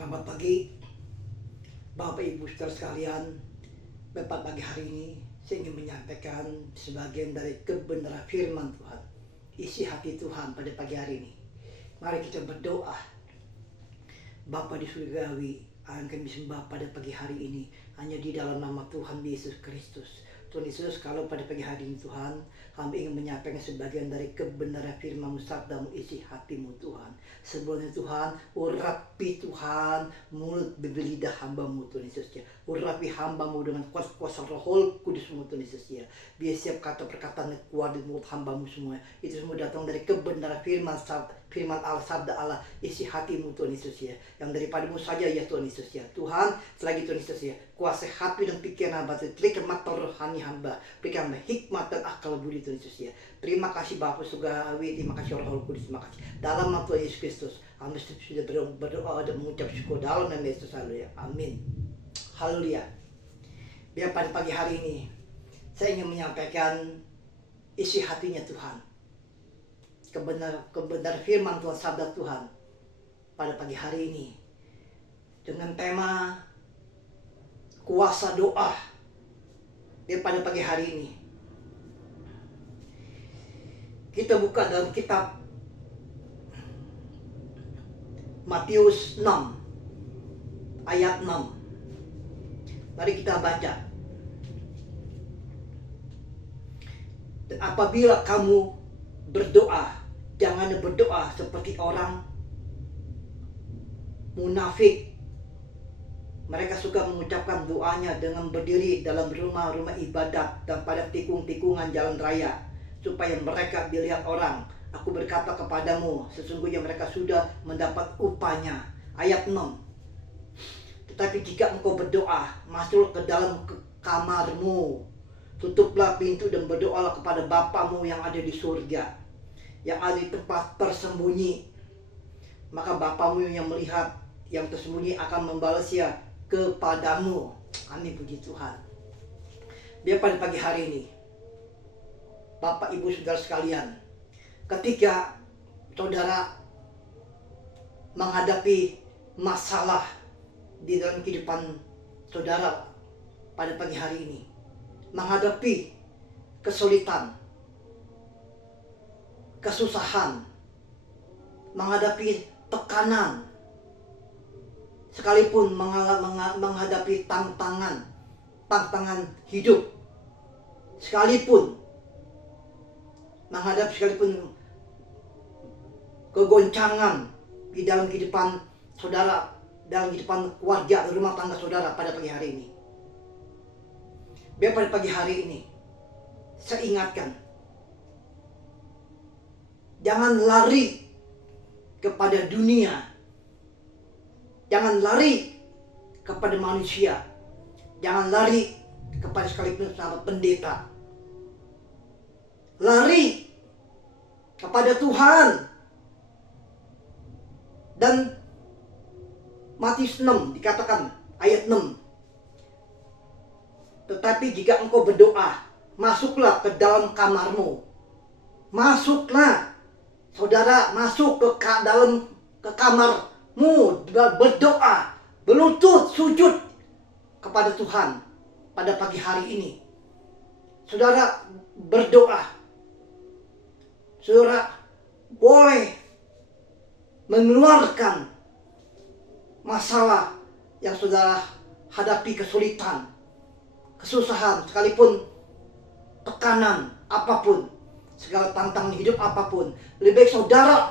Selamat pagi, Bapak Ibu saudara sekalian. Pada pagi hari ini saya ingin menyampaikan sebagian dari kebenaran firman Tuhan, isi hati Tuhan pada pagi hari ini. Mari kita berdoa. Bapa di surgawi, kami sembah pada pagi hari ini hanya di dalam nama Tuhan Yesus Kristus. Tuhan Yesus, kalau pada pagi hari ini Tuhan, hamba ingin menyampaikan sebagian dari kebenaran firman-Mu, sabdamu, isi hatimu Tuhan. Sebelumnya Tuhan, urapi Tuhan mulut bibir lidah hamba-Mu Tuhan Yesus ya. Urapi hamba-Mu dengan kuasa Roh Kudus-Mu Tuhan Yesus ya. Biar setiap kata perkataan yang keluar dari mulut hamba-Mu semua, itu semua datang dari kebenaran firman Allah, sabda Allah, isi hatimu Tuhan Yesus ya. Yang daripada-Mu saja ya Tuhan Yesus ya. Tuhan, selagi Tuhan Yesus ya, kuasai hati dan pikiran hamba, berikan mata rohani hamba, berikan hikmat dan akal budi Tuhan Yesus ya. Terima kasih Bapa surgawi, terima kasih Roh Kudus, terima kasih. Dalam nama Tuhan Yesus Kristus, hamba sudah berdoa dan mengucap syukur dalam nama Yesus, haleluya. Amin. Haleluya. Biar pada pagi hari ini saya ingin menyampaikan isi hatinya Tuhan. Kebenar firman Tuhan, sabda Tuhan pada pagi hari ini dengan tema kuasa doa. Dia pada pagi hari ini kita buka dalam kitab Matius 6 ayat 6. Mari kita baca. Dan apabila kamu berdoa, jangan berdoa seperti orang munafik. Mereka suka mengucapkan doanya dengan berdiri dalam rumah-rumah ibadat dan pada tikung-tikungan jalan raya, supaya mereka dilihat orang. Aku berkata kepadamu, sesungguhnya mereka sudah mendapat upahnya. Ayat 6. Tetapi jika engkau berdoa, masuk ke dalam kamarmu, tutuplah pintu dan berdoalah kepada Bapamu yang ada di surga, yang ada di tempat tersembunyi. Maka Bapamu yang melihat yang tersembunyi akan membalasnya kepadamu. Amin, puji Tuhan. Biar pada pagi hari ini, Bapak Ibu saudara sekalian, ketika saudara menghadapi masalah di dalam kehidupan saudara pada pagi hari ini, menghadapi kesulitan, kesusahan, menghadapi tekanan, sekalipun menghadapi tantangan hidup, sekalipun kegoncangan di dalam kehidupan saudara, dalam kehidupan keluarga, rumah tangga saudara pada pagi hari ini. Biar pada pagi hari ini saya ingatkan, jangan lari kepada dunia, jangan lari kepada manusia, jangan lari kepada sekalipun sahabat pendeta. Lari kepada Tuhan. Dan Matius 6 dikatakan ayat 6. Tetapi jika engkau berdoa, masuklah ke dalam kamarmu. Masuklah, saudara, masuk ke kamarmu, berdoa, berlutut, sujud kepada Tuhan pada pagi hari ini. Saudara berdoa, saudara boleh mengeluarkan masalah yang saudara hadapi, kesulitan, kesusahan, sekalipun tekanan apapun, segala tantangan hidup apapun. Lebih baik saudara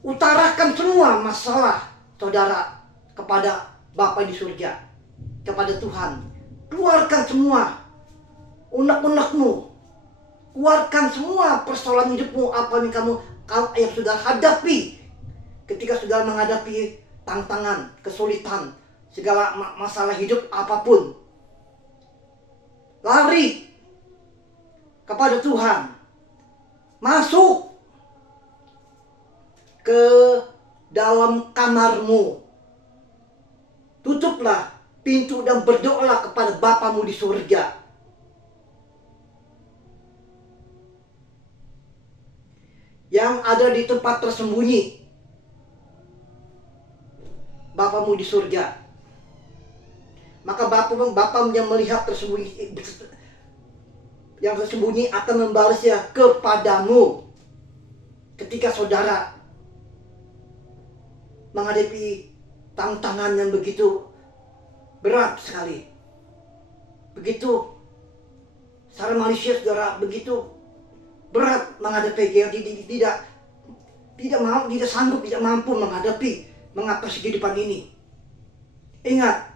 utarakan semua masalah saudara kepada Bapa di surga, kepada Tuhan. Keluarkan semua unek-unekmu, keluarkan semua persoalan hidupmu, apa yang sudah hadapi. Ketika saudara menghadapi tantangan, kesulitan, segala masalah hidup apapun, lari kepada Tuhan. Masuk ke dalam kamarmu, tutuplah pintu dan berdoalah kepada Bapamu di surga. Yang ada di tempat tersembunyi. Bapamu di surga. Maka Bapamu yang melihat yang tersembunyi akan membalasnya kepadamu. Ketika saudara menghadapi tantangan yang begitu berat sekali, begitu secara manusia saudara begitu berat menghadapi yang tidak sanggup, tidak mampu mengatasi kehidupan ini. Ingat,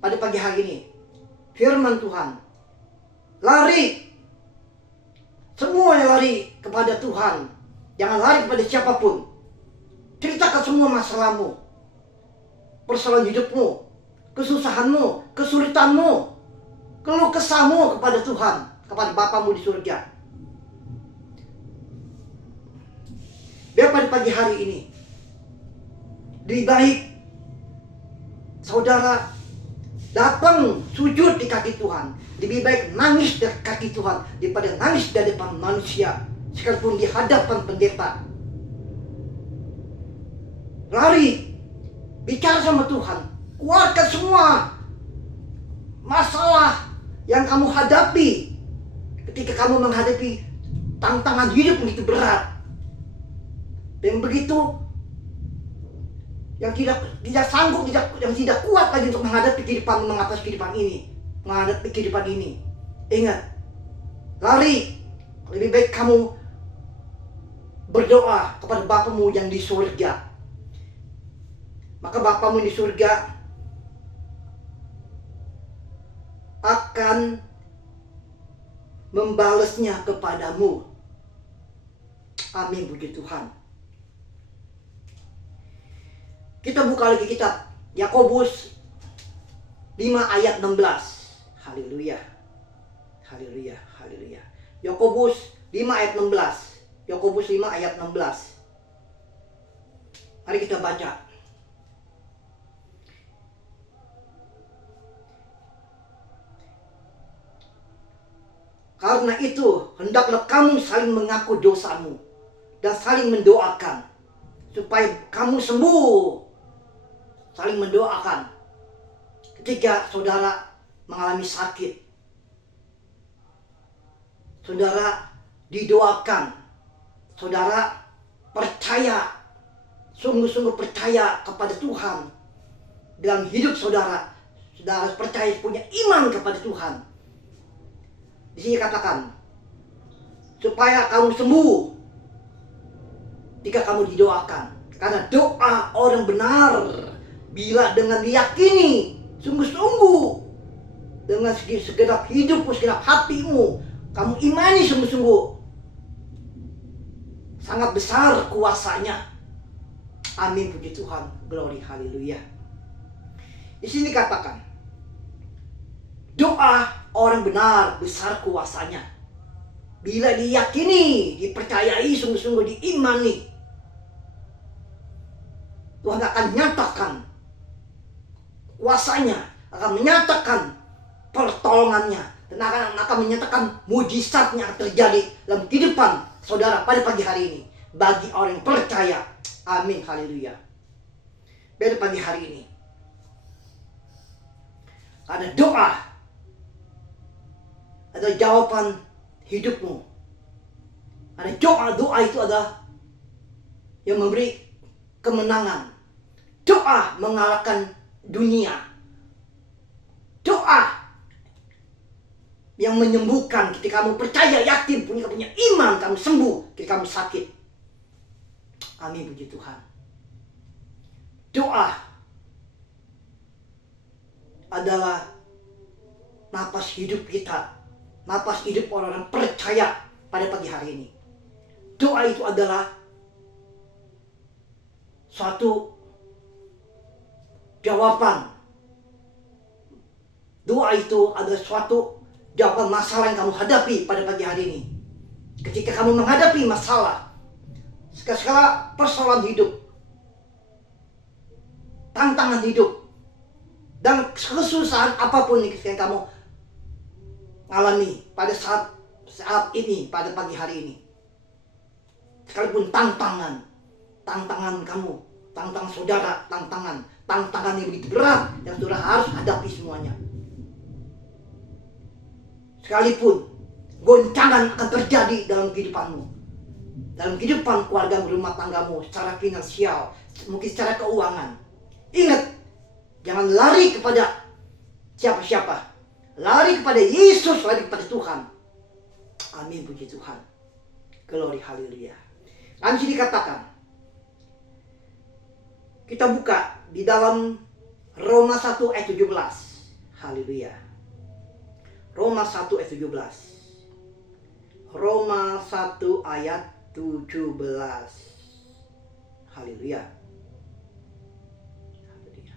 pada pagi hari ini firman Tuhan, lari, semuanya lari kepada Tuhan, jangan lari kepada siapapun. Ceritakan semua masalahmu, persoalan hidupmu, kesusahanmu, kesulitanmu, keluh kesahmu kepada Tuhan, kepada Bapamu di surga. Biar pada pagi hari ini lebih baik saudara datang sujud di kaki Tuhan. Lebih baik nangis di kaki Tuhan daripada nangis di depan manusia, sekalipun di hadapan pendeta. Lari, bicara sama Tuhan, keluarkan semua masalah yang kamu hadapi ketika kamu menghadapi tantangan hidup begitu berat dan begitu yang tidak sanggup, yang tidak kuat lagi untuk menghadapi kehidupan, mengatasi kehidupan ini, menghadapi kehidupan ini. Ingat, lari, lebih baik kamu berdoa kepada Bapamu yang di surga. Maka Bapamu di surga akan membalasnya kepadamu. Amin, puji Tuhan. Kita buka lagi kitab Yakobus 5 ayat 16. Haleluya. Haleluya, haleluya. Yakobus 5 ayat 16. Yakobus 5 ayat 16. Mari kita baca. Karena itu, hendaklah kamu saling mengaku dosamu dan saling mendoakan supaya kamu sembuh. Saling mendoakan ketika saudara mengalami sakit. Saudara didoakan. Saudara percaya, sungguh-sungguh percaya kepada Tuhan dalam hidup saudara. Saudara percaya, punya iman kepada Tuhan. Di sini katakan, supaya kamu sembuh jika kamu didoakan. Karena doa orang benar, bila dengan diyakini sungguh-sungguh, dengan segenap hidupmu, segenap hatimu, kamu imani sungguh-sungguh, sangat besar kuasanya. Amin, puji Tuhan, glory, haleluya. Di sini katakan, doa orang benar besar kuasanya. Bila diyakini, dipercayai, sungguh-sungguh diimani, Tuhan akan nyatakan kuasanya, akan menyatakan pertolongannya, dan akan menyatakan mujizatnya akan terjadi dalam kehidupan saudara pada pagi hari ini. Bagi orang yang percaya. Amin, haleluya. Pada pagi hari ini, ada doa, ada jawaban hidupmu. Ada doa itu ada yang memberi kemenangan. Doa mengalahkan dunia. Doa yang menyembuhkan ketika kamu percaya, yakin, punya iman, kamu sembuh ketika kamu sakit. Amin, puji Tuhan. Doa adalah napas hidup kita, napas hidup orang-orang percaya pada pagi hari ini. Doa itu adalah suatu jawaban. Doa itu adalah suatu jawaban masalah yang kamu hadapi pada pagi hari ini. Ketika kamu menghadapi masalah, segala persoalan hidup, tantangan hidup, dan kesusahan apapun yang kamu alami pada saat ini, pada pagi hari ini. Sekalipun tantangan kamu, tantangan saudara, tantangan yang begitu berat yang saudara harus hadapi semuanya. Sekalipun goncangan akan terjadi dalam kehidupanmu, dalam kehidupan keluarga, rumah tanggamu, secara finansial, mungkin secara keuangan. Ingat, jangan lari kepada siapa-siapa. Lari kepada Yesus, lari kepada Tuhan. Amin, puji Tuhan. Glory, haleluya. Di sini dikatakan, kita buka di dalam Roma 1 ayat 17. Haleluya. Roma 1 ayat 17. Roma 1 ayat 17. Haleluya. Haleluya.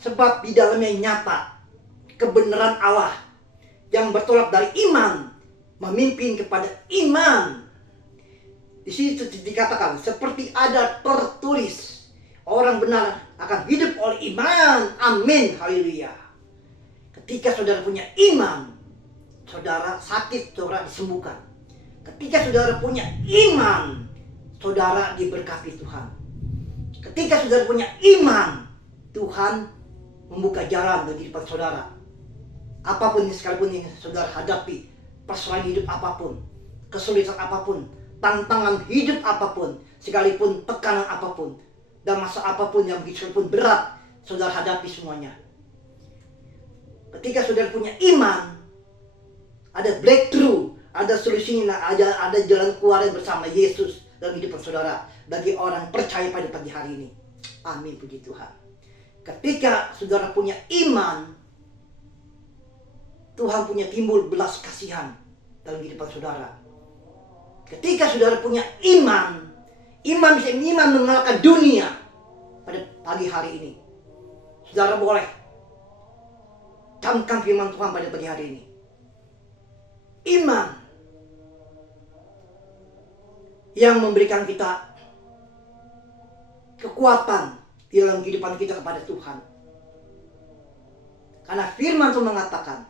Sebab di dalamnya nyata kebenaran Allah yang bertolak dari iman memimpin kepada iman. Di situ dikatakan seperti ada tertulis, orang benar akan hidup oleh iman. Amin, haleluya. Ketika saudara punya iman, saudara sakit, saudara disembuhkan. Ketika saudara punya iman, saudara diberkati Tuhan. Ketika saudara punya iman, Tuhan membuka jalan bagi kehidupan saudara. Apapun sekalipun yang saudara hadapi, persoalan hidup apapun, kesulitan apapun, tantangan hidup apapun, sekalipun tekanan apapun, dan masa apapun yang sekalipun berat, saudara hadapi semuanya. Ketika saudara punya iman, ada breakthrough, ada solusinya, ada jalan keluar bersama Yesus dalam kehidupan saudara bagi orang percaya pada pagi hari ini. Amin, puji Tuhan. Ketika saudara punya iman, Tuhan punya timbul belas kasihan dalam kehidupan saudara. Ketika saudara punya iman, iman bisa mengalahkan dunia pada pagi hari ini. Saudara boleh camkan firman Tuhan pada pagi hari ini. Iman yang memberikan kita kekuatan di dalam kehidupan kita kepada Tuhan. Karena firman Tuhan mengatakan,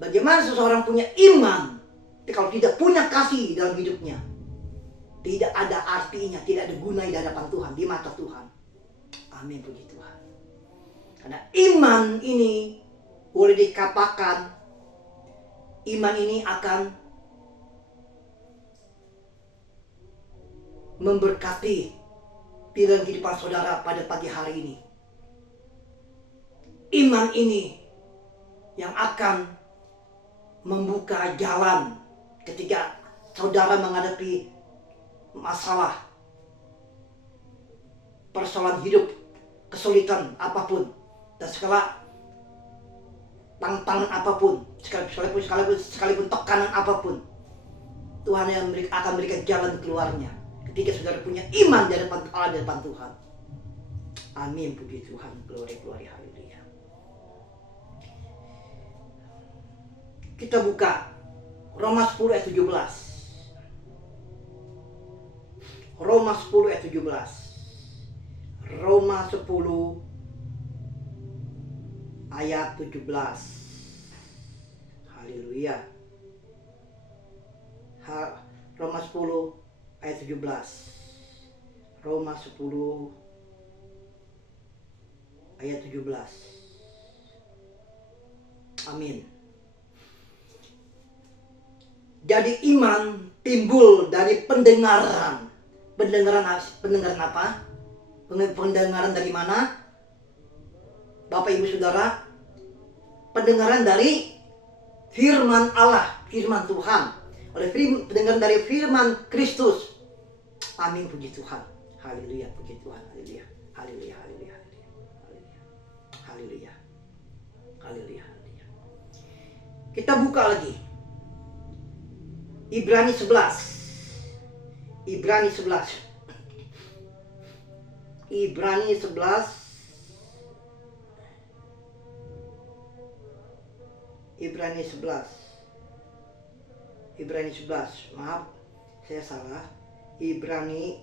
bagaimana seseorang punya iman, tapi kalau tidak punya kasih dalam hidupnya, tidak ada artinya, tidak ada guna di hadapan Tuhan, di mata Tuhan. Amin, puji Tuhan. Karena iman ini boleh dikatakan, iman ini akan memberkati pilihan kehidupan saudara pada pagi hari ini. Iman ini yang akan membuka jalan ketika saudara menghadapi masalah, persoalan hidup, kesulitan apapun, dan segala tantangan apapun, sekalipun tekanan apapun, Tuhan yang akan memberikan jalan keluarnya ketika saudara punya iman di hadapan Allah, di hadapan Tuhan. Amin, puji Tuhan. Glory, glory, haleluya. Kita buka Roma 10 ayat 17. Roma 10 ayat 17. Roma 10 ayat 17. Haleluya. Roma 10 ayat 17. Roma 10 ayat 17. Amin. Jadi iman timbul dari pendengaran. Pendengaran apa? Pendengaran dari mana? Bapak Ibu Saudara, pendengaran dari firman Allah, firman Tuhan. Pendengaran dari firman Kristus. Amin, puji Tuhan. Haleluya, puji Tuhan. Haleluya. Haleluya, haleluya, haleluya. Haleluya. Haleluya, haleluya. Kita buka lagi. Ibrani 11. Ibrani 11. Ibrani 11. Ibrani 11. Ibrani 11. Maaf, saya salah. Ibrani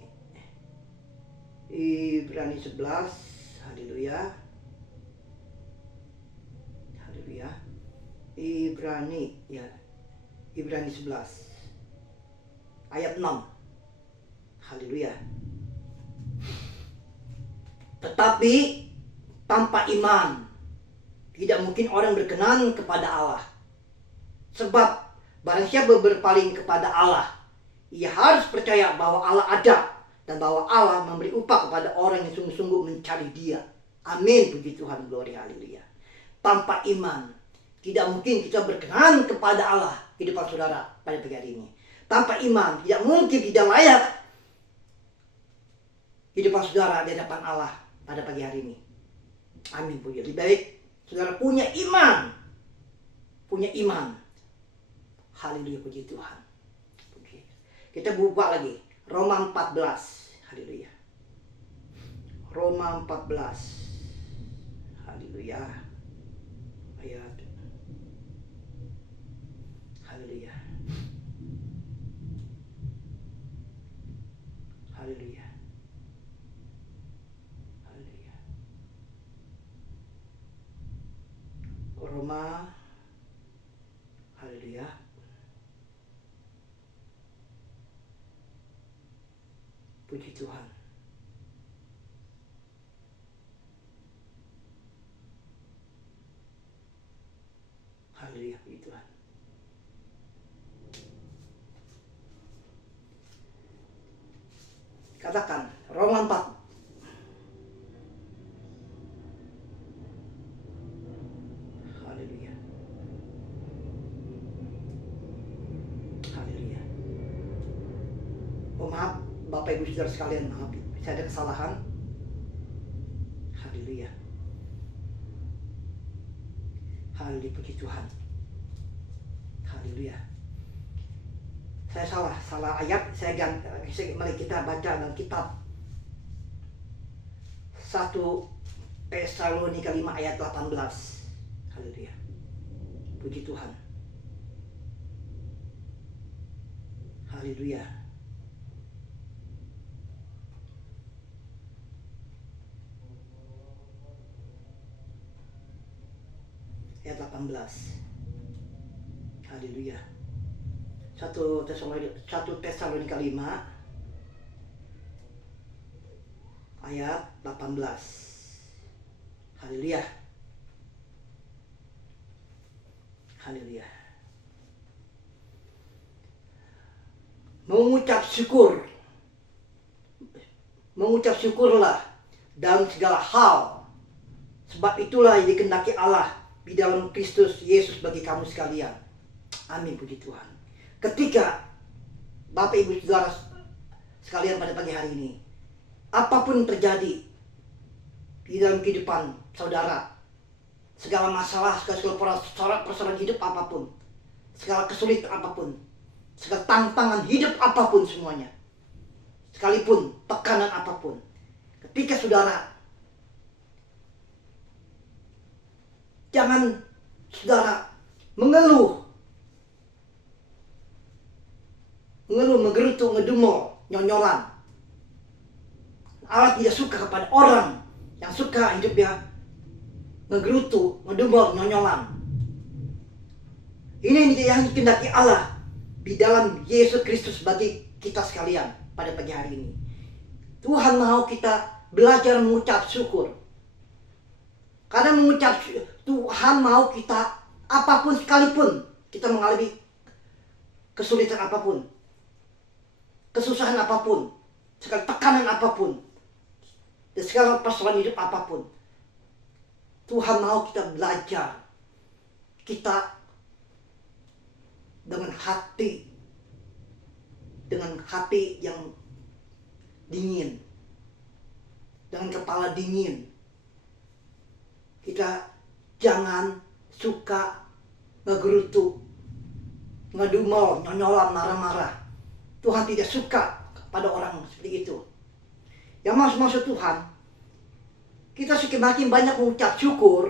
11. Haleluya. Haleluya. Ibrani 11. ayat 6. Haleluya. Tetapi tanpa iman tidak mungkin orang berkenan kepada Allah. Sebab barang siapa berpaling kepada Allah, ia harus percaya bahwa Allah ada dan bahwa Allah memberi upah kepada orang yang sungguh-sungguh mencari Dia. Amin, puji Tuhan, gloria, haleluya. Tanpa iman tidak mungkin kita berkenan kepada Allah di depan saudara pada pagi hari ini. Tanpa iman tidak mungkin kita layak di depan saudara di hadapan Allah pada pagi hari ini. Amin, puji. Lebih baik saudara punya iman. Punya iman. Haleluya, puji Tuhan. Puji. Kita buka lagi Roma 14. Haleluya. Roma 14. Haleluya. Ayat. Haleluya. Haleluya. Haleluya. Roma. Haleluya. Puji Tuhan. Haleluya, puji Tuhan. Katakan Roma 4. Haleluya. Haleluya. Oh maaf, Bapak Ibu Saudara sekalian, maaf, saya ada kesalahan. Haleluya. Haleluya, puji Tuhan. Haleluya. Saya salah ayat. Mari kita baca dalam kitab 1 Tesalonika 5 ayat 18. Haleluya. Puji Tuhan. Haleluya. Ayat 18. Haleluya. 1 Tesalonika 5 ayat 18. Haleluya. Haleluya. Mengucap syukurlah dalam segala hal, sebab itulah yang dikehendaki Allah di dalam Kristus Yesus bagi kamu sekalian. Amin, puji Tuhan. Ketika Bapak Ibu Saudara sekalian pada pagi hari ini, apapun terjadi di dalam kehidupan saudara, segala masalah, segala persoalan hidup apapun, segala kesulitan apapun, segala tantangan hidup apapun semuanya, sekalipun tekanan apapun, ketika saudara, jangan saudara mengeluh, menggerutu, ngedumel, nyonyolan. Allah tidak suka kepada orang yang suka hidupnya ngegerutu, ngedumel, nyonyolan. Ini yang dikehendaki Allah di dalam Yesus Kristus bagi kita sekalian pada pagi hari ini. Tuhan mau kita belajar mengucap syukur. Karena Tuhan mau kita apapun sekalipun kita mengalami kesulitan apapun, kesusahan apapun, segala tekanan apapun, dan segala persoalan hidup apapun, Tuhan mau kita belajar, kita dengan hati yang dingin, dengan kepala dingin. Kita jangan suka ngegerutu, ngedumel, nyonyolan, marah-marah. Tuhan tidak suka pada orang seperti itu. Yang maksud Tuhan, kita semakin banyak mengucap syukur,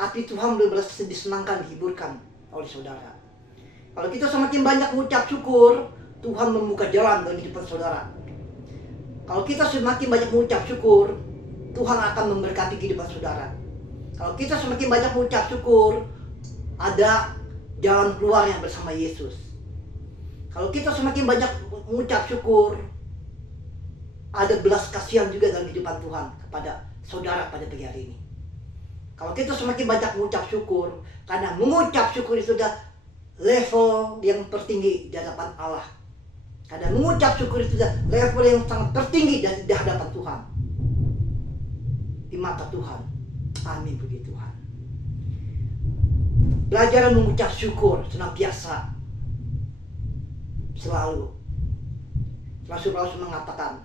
hati Tuhan belum berasa disenangkan, dihiburkan oleh saudara. Kalau kita semakin banyak mengucap syukur, Tuhan membuka jalan dalam kehidupan saudara. Kalau kita semakin banyak mengucap syukur, Tuhan akan memberkati kehidupan saudara. Kalau kita semakin banyak mengucap syukur, ada jalan keluar yang bersama Yesus. Kalau kita semakin banyak mengucap syukur, ada belas kasihan juga dalam kehidupan Tuhan kepada saudara pada pagi hari ini. Kalau kita semakin banyak mengucap syukur, karena mengucap syukur itu sudah level yang tertinggi di hadapan Allah. Karena mengucap syukur itu sudah level yang sangat tertinggi di hadapan Tuhan, di mata Tuhan. Amin, puji Tuhan. Belajar mengucap syukur senantiasa, selalu. Rasul-rasul mengatakan,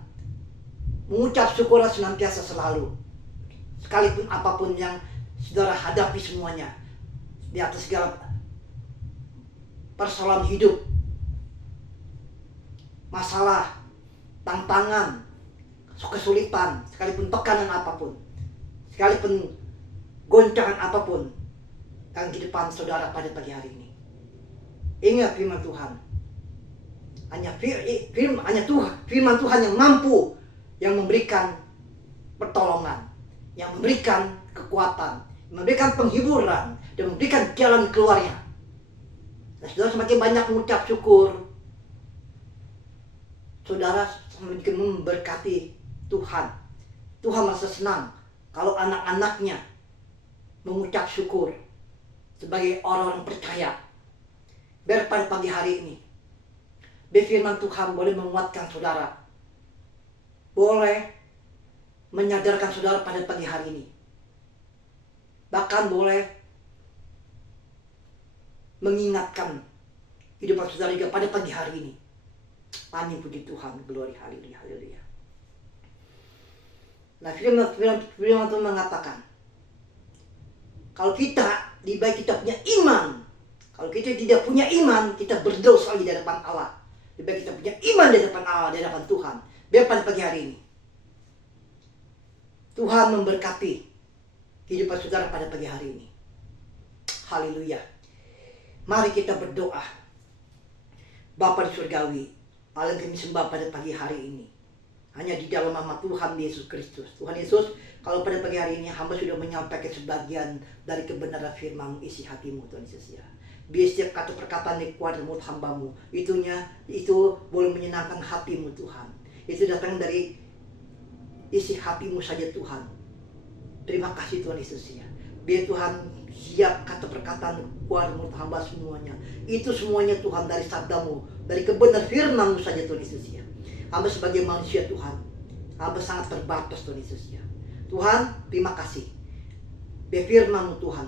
mengucap syukurlah senantiasa selalu. Sekalipun apapun yang saudara hadapi semuanya, di atas segala persoalan hidup, masalah, tantangan, kesulitan, sekalipun tekanan apapun, sekalipun goncangan apapun dalam kehidupan saudara pada pagi hari ini, ingat firman Tuhan. Hanya firman Tuhan yang mampu, yang memberikan pertolongan, yang memberikan kekuatan, memberikan penghiburan, dan memberikan jalan keluarnya. Nah, saudara semakin banyak mengucap syukur, saudara semakin memberkati Tuhan. Tuhan merasa senang kalau anak-anaknya mengucap syukur sebagai orang-orang percaya. Biar pada pagi hari ini, biar firman Tuhan boleh menguatkan saudara, boleh menyadarkan saudara pada pagi hari ini, bahkan boleh mengingatkan kehidupan saudara juga pada pagi hari ini. Amin, puji Tuhan, glory, haleluya, haleluya. Nah, firman Tuhan mengatakan, kalau kita lebih baik kita punya iman. Kalau kita tidak punya iman, kita berdosa di hadapan Allah. Lebih baik kita punya iman di hadapan Allah, di hadapan Tuhan. Biar pada pagi hari ini Tuhan memberkati kehidupan saudara pada pagi hari ini. Haleluya. Mari kita berdoa. Bapa di surgawi, Allah yang kami sembah pada pagi hari ini, hanya di dalam nama Tuhan Yesus Kristus. Tuhan Yesus, kalau pada pagi hari ini hamba sudah menyampaikan sebagian dari kebenaran firman isi hatimu, Tuhan Yesus ya. Biar setiap kata perkataan yang keluar dari mulut hambamu, itu boleh menyenangkan hatimu Tuhan. Itu datang dari isi hatimu saja Tuhan. Terima kasih Tuhan Yesus ya. Biar Tuhan siap kata perkataan keluar dari mulut hamba semuanya. Itu semuanya Tuhan dari sabdamu, dari kebenaran firman-Mu saja Tuhan Yesus ya. Hamba sebagai manusia Tuhan, hamba sangat terbatas Tuhan Yesus ya. Tuhan, terima kasih. Biar firman-Mu Tuhan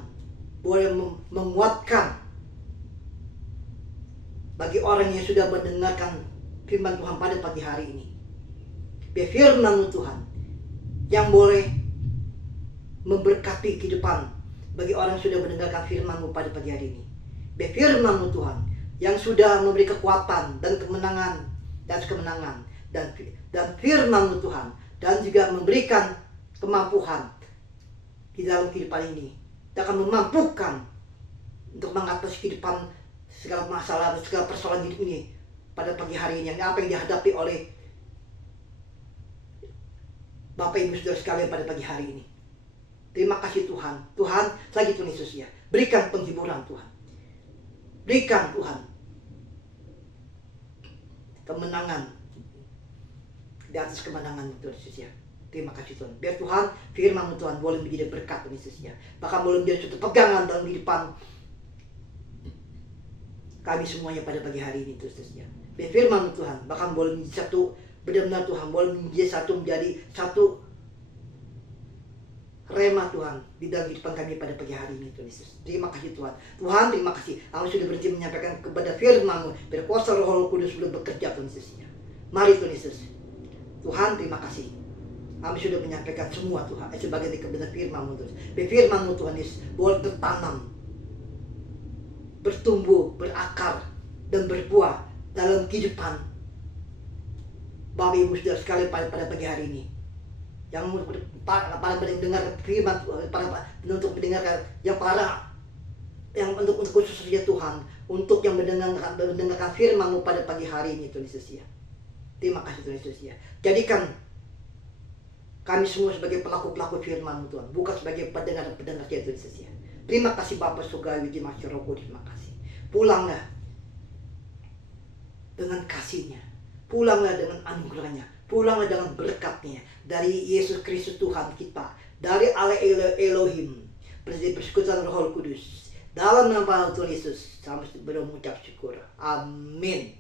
boleh menguatkan bagi orang yang sudah mendengarkan firman Tuhan pada pagi hari ini. Biar firman-Mu Tuhan yang boleh memberkati kehidupan bagi orang yang sudah mendengarkan firman-Mu pada pagi hari ini. Biar firman-Mu Tuhan yang sudah memberi kekuatan dan kemenangan dan firman-Mu Tuhan, dan juga memberikan kemampuan di dalam kehidupan ini. Kita akan memampukan untuk mengatasi kehidupan segala masalah, segala persoalan hidup ini pada pagi hari ini, yang apa yang dihadapi oleh Bapak Ibu Saudara sekalian pada pagi hari ini. Terima kasih Tuhan. Tuhan, lagi Tuhan Yesus ya, berikan penghiburan Tuhan. Berikan Tuhan kemenangan di atas kemenangan Tuhan Yesus ya. Terima kasih Tuhan. Biar Tuhan, firman Tuhan boleh menjadi berkat Tuhan Yesus ya. Bahkan boleh menjadi suatu pegangan dalam kehidupan kami semuanya pada pagi hari ini Tuhan Yesus ya. Biar firman Tuhan bahkan boleh menjadi satu, benar-benar Tuhan boleh menjadi satu rema Tuhan di dalam kehidupan kami pada pagi hari ini Tuhan Yesus. Terima kasih Tuhan. Tuhan, terima kasih. Kami sudah berhenti menyampaikan kepada firman-Mu. Biar kuasa Roh Kudus sudah bekerja Tuhan Yesus ya. Mari Tuhan Yesus. Tuhan, terima kasih. Kami sudah menyampaikan semua Tuhan sebagai kebenaran firman-Mu Tuhan. Biar firman-Mu Tuhan Yesus boleh tertanam, bertumbuh, berakar, dan berbuah dalam kehidupan Bapak Ibu Saudara sekalian pada pagi hari ini. Yang para mendengar firman, untuk mendengarkan yang untuk khusus saja Tuhan, untuk yang mendengarkan firman-Mu pada pagi hari ini Tuhan Yesus ya. Terima kasih Tuhan Yesus ya. Jadikan kami semua sebagai pelaku-pelaku firman-Mu Tuhan, bukan sebagai pendengar-pendengar Tuhan Yesus ya. Terima kasih Bapa surgawi, terima kasih Roh Kudus, terima kasih. Pulanglah dengan kasih-Nya. Pulanglah dengan anugerah-Nya. Pulanglah dengan berkat-Nya. Dari Yesus Kristus Tuhan kita. Dari Allah Elohim. Persekutuan Roh Kudus. Dalam nama Tuhan Yesus. Sampai mengucap syukur. Amin.